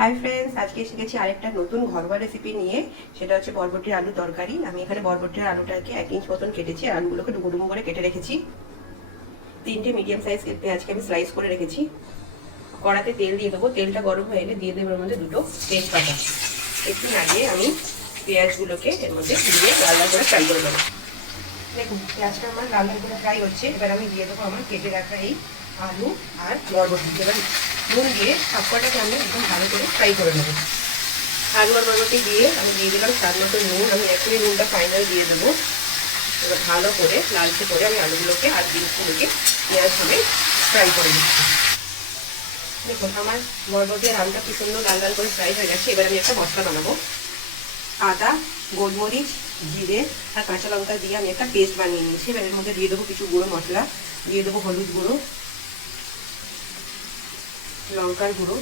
Hi friends, আজকে এসে গেছি আরেকটা নতুন ঘরোয়া রেসিপি নিয়ে। সেটা হচ্ছে বরবটির আলু তরকারি। আমি এখানে বরবটির আলুটাকে 1 ইঞ্চ মতন কেটেছি আর আলুগুলোকে ডুবো ডুবো করে কেটে রেখেছি। 3টে মিডিয়াম সাইজ পেঁয়াজকে আমি স্লাইস করে রেখেছি। কড়াতে তেল দিয়ে দেবো। তেলটা গরম হয়ে এলে দিয়ে দেবো এর মধ্যে 2টো তেজপাতা। একটু নাড়িয়ে আমি পেঁয়াজগুলোকে এর মধ্যে দিয়ে লাল লাল করে ফ্রাই করে দেবো। দেখুন পেঁয়াজটা আমার লাল লাল করে ফ্রাই হচ্ছে। এবার আমি দিয়ে দেবো আমার কেটে রাখা এই আলু আর বরবটি। এবার নুন দিয়ে সবকটাকে আমি একদম ভালো করে ফ্রাই করে নেবো। আলু আর বরবটি দিয়ে আমি দিয়ে দিলাম স্বাদ মতো নুন। আমি এখনই নুনটা ফাইনাল দিয়ে দেবো। এবার ভালো করে লালচে করে আমি আলুগুলোকে আর বিনসগুলোকে পেঁয়াজ সমেত ফ্রাই করে দিচ্ছি। দেখুন আমার বরবটি আর আলুটা কি সুন্দর লাল লাল করে ফ্রাই হয়ে গেছে। এবার আমি একটা মশলা বানাবো। আদা, গোলমরিচ, জিরে আর কাঁচা লঙ্কা দিয়ে আমি একটা পেস্ট বানিয়ে নিয়েছি। এবার এর মধ্যে দিয়ে দেবো কিছু গুঁড়ো মশলা। দিয়ে দেবো হলুদ গুঁড়ো, লঙ্কার গুঁড়ো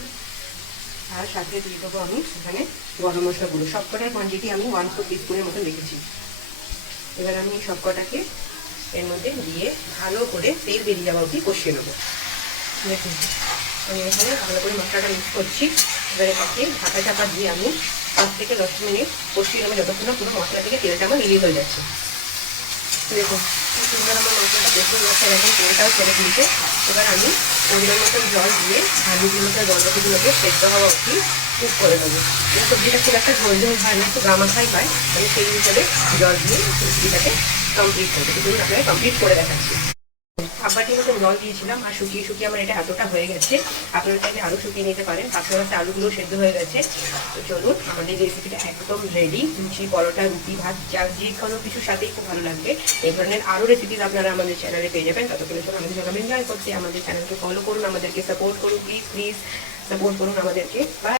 আর সাথে দিয়ে দেবো আমি এখানে গরম মশলা গুঁড়ো। সবকটার কোয়ান্টিটি আমি 1/4 টিস্পুনের মতো রেখেছি। এবার আমি সবকটাকে এর মধ্যে দিয়ে ভালো করে তেল বেরিয়ে যাওয়া অবধি কষিয়ে নেবো। দেখুন আমি এখানে ভালো করে মশলাটা মিক্স করছি। এবারে তাকে ঢাকা চাপা দিয়ে আমি 5 থেকে 10 মিনিট কষিয়ে নেবো, যতক্ষণ না পুরো মশলা থেকে তেলটা আমার রিলিজ হয়ে যাচ্ছে। দেখুন খুব সুন্দর আমার মশলাটা কষে যাচ্ছে, এখন তেলটাও ছেড়ে দিয়েছে। এবার আমি পরিমাণ মতন জল দিয়ে আলুগুলোকে বরবটিগুলোকে সেদ্ধ হওয়া অবধি কুক করে নেবো। এই সবজিটা খুব একটা ঝোল ঝোল হয় না, একটু গামাখাই হয়। আমি সেই হিসাবে জল দিয়ে সবজিটাকে কমপ্লিট করবো। কিন্তু আপনাকে কমপ্লিট করে দেখাচ্ছি। হাফ বাটির মতো জল দিয়েছিলাম আর শুকিয়ে শুকিয়ে আমার এটা এতটা হয়ে গেছে। আপনারা চাইলে আরও শুকিয়ে নিতে পারেন। পাশাপাশি আলুগুলো সেদ্ধ হয়ে গেছে। তো চলুন, আমাদের রেসিপিটা একদম রেডি। লুচি, পরোটা, রুটি, ভাত, চাল যে কোনো কিছুর সাথেই খুব ভালো লাগবে। এই ধরনের আরও রেসিপিস আপনারা আমাদের চ্যানেলে পেয়ে যাবেন। ততক্ষণের জন্য আমাদের চ্যানেল এনজয় করতে আমাদের চ্যানেলকে ফলো করুন, আমাদেরকে সাপোর্ট করুন। প্লিজ প্লিজ সাপোর্ট করুন আমাদেরকে।